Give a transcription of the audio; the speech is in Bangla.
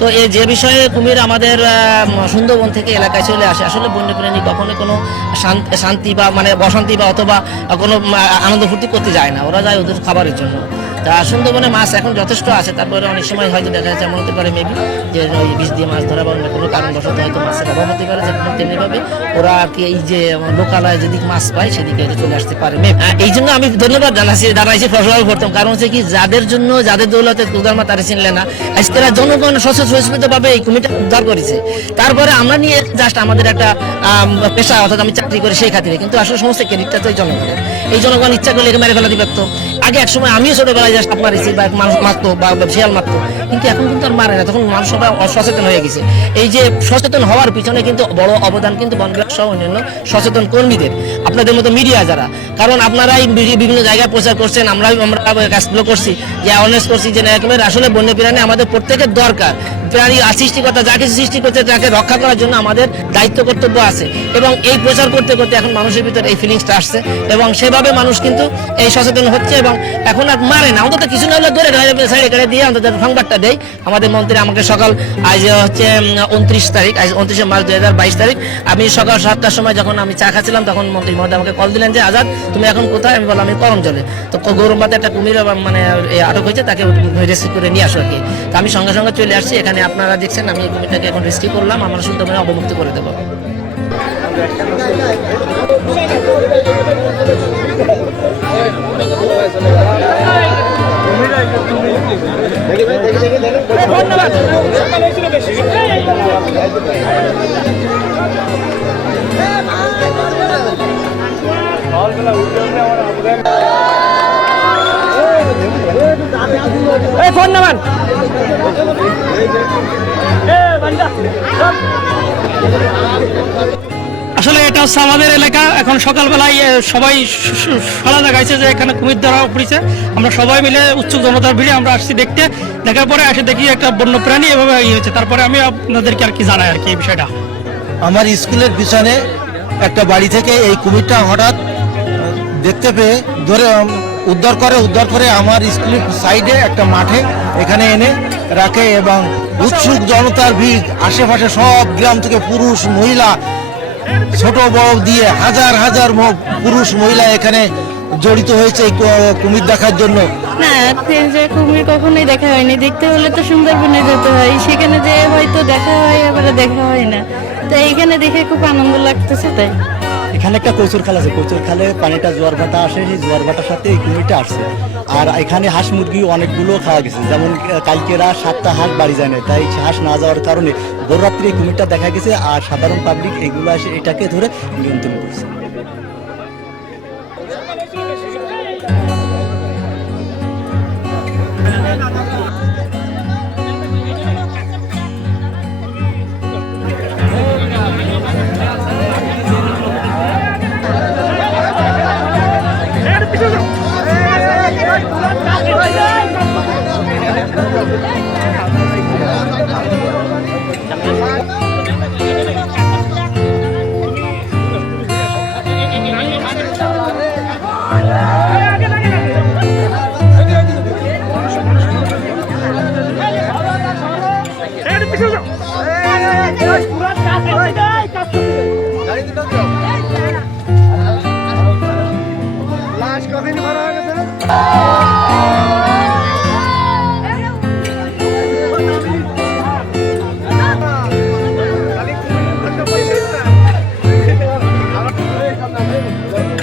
তো এই যে বিষয়ে কুমির আমাদের সুন্দরবন থেকে এলাকায় চলে আসে, আসলে বন্যপ্রাণী কখনো কোনো শান্তি বা মানে বসন্তি বা অথবা কোনো আনন্দ ফুর্তি করতে যায় না। ওরা যায় ওদের খাবারের জন্য। তা সুন্দরবনে মাছ এখন যথেষ্ট আছে, তারপরে অনেক সময় হয়তো দেখা যাচ্ছে এমন হতে পারে মেবি যে ওই বিষ দিয়ে মাছ ধরা বা অন্য কোনো কারণবশত হয়তো মাছের অভাব হতে পারে যে কোনো তেমনিভাবে ওরা আর কি এই যে লোকালয় যেদিকে মাছ পায়, সেদিকে চলে আসতে পারে। এই জন্য আমি ধন্যবাদ জানাচ্ছি, জানাইছি প্রশংসা করতাম কারণ হচ্ছে কি, যাদের জন্য, যাদের দৌলতে কুদারমা তারা চিনলে না। আজকেরা জনগণ সচেতন ভাবে এই কমিটি উদ্ধার করেছে। তারপরে আমরা নিয়ে জাস্ট আমাদের একটা পেশা অর্থাৎ আমি চাকরি করি সেই খাতিরে। কিন্তু আসলে সমস্ত ক্রেডিটটা তো জনগণের। এই জনগণ ইচ্ছা করলে মেরে ফেলা দিতে পারতো। আগে এক সময় আমিও ছোটবেলায় জাস্ট মারিছি বা মানুষ মারতো বা শিয়াল মারতো। কিন্তু এখন কিন্তু আর মারে না। তখন মানুষ সবাই অসচেতন হয়ে গেছে। এই যে সচেতন হওয়ার পিছনে কিন্তু বড় অবদান কিন্তু বন বিভাগ সহ অন্যান্য সচেতন কর্মীদের, আপনাদের মতো মিডিয়া যারা। কারণ আপনারাই বিভিন্ন জায়গায় প্রচার করছেন, আমরাও আমরা কাজগুলো করছি। যে অ্যাওয়ারনেস করছি যে একেবারে আসলে বন্য প্রাণী আমাদের প্রত্যেকের দরকার। প্রাণী সৃষ্টিকর্তা যা কিছু সৃষ্টি করছে তাকে রক্ষা করার জন্য আমাদের দায়িত্ব কর্তব্য আছে। এবং এই প্রচার করতে করতে এখন মানুষের ভিতরে এই ফিলিংসটা আসছে। এবং সেভাবে মানুষ কিন্তু এই সচেতন হচ্ছে এবং এখন আর মারে না। অন্তত কিছু না হলে ধরে সাইডে দিয়ে অন্তত সংবাদটা দেয় আমাদের মন্ত্রী আমাকে সকাল, আজ হচ্ছে উনত্রিশ তারিখ, আজ উনত্রিশে মার্চ দু হাজার বাইশ তারিখ। আমি সকাল সাতটার সময় যখন আমি চা খাচ্ছিলাম, তখন মন্ত্রী মহোদয় আমাকে কল দিলেন যে, আজাদ, তুমি এখন কোথায়? আমি বললাম, আমি করম জলে তো গৌরমবাতে একটা কুমির মানে আটক হয়েছে, তাকে রেসিভ করে নিয়ে আসো আর কি। তো আমি সঙ্গে সঙ্গে চলে আসছি, এখানে আপনারা দেখছেন আমি এই কুমিরটাকে এখন রেস্কিউ করলাম আমরা সুন্দরবনে অবমুক্ত করে দেবো। এই ফোন নামান। আসলে এটা হচ্ছে আমাদের এলাকা। এখন সকালবেলায় সবাই স- স- দেখাইছে যে এখানে কুমির ধরা পড়েছে। আমরা সবাই মিলে উৎসুক জনতার ভিড়ে আমরা আসছি দেখতে। দেখার পরে এসে দেখি একটা বন্য প্রাণী এভাবে ইয়ে হয়েছে। তারপরে আমি আপনাদেরকে আর কি জানাই আর কি এই বিষয়টা। আমার স্কুলের পিছনে একটা বাড়ি থেকে এই কুমিরটা হঠাৎ দেখতে পেয়ে ধরে উদ্ধার করে উদ্ধার করে আমার স্কুলের সাইডে একটা মাঠে এখানে এনে রাখে এবং উৎসুক জনতার ভিড়, আশেপাশে সব গ্রাম থেকে পুরুষ, মহিলা, ছোট বড় দিয়ে হাজার হাজার পুরুষ, মহিলা এখানে জড়িত হয়েছে কুমির দেখার জন্য। না যে কুমির কখনোই দেখা হয়নি। দেখতে হলে তো সুন্দরবনে যেতে হয়। সেখানে যে হয়তো দেখা হয়, আবার দেখা হয় না। তাই এখানে দেখে খুব আনন্দ লাগতেছে তাই। এখানে একটা কচুর খাল আছে। কচুর খালে পানিটা, জোয়ার ভাটা আসে, সেই জোয়ার ভাটার সাথে এই কুমিরটা আসছে। আর এখানে হাঁস মুরগি অনেকগুলো খাওয়া গেছে। যেমন কালকেরা সাতটা হাঁস বাড়ি যায় না তাই হাঁস না যাওয়ার কারণে ভোর রাত্রে এই কুমিরটা দেখা গেছে আর সাধারণ পাবলিক এগুলো আসে এটাকে ধরে নিয়ন্ত্রণ করছে। এই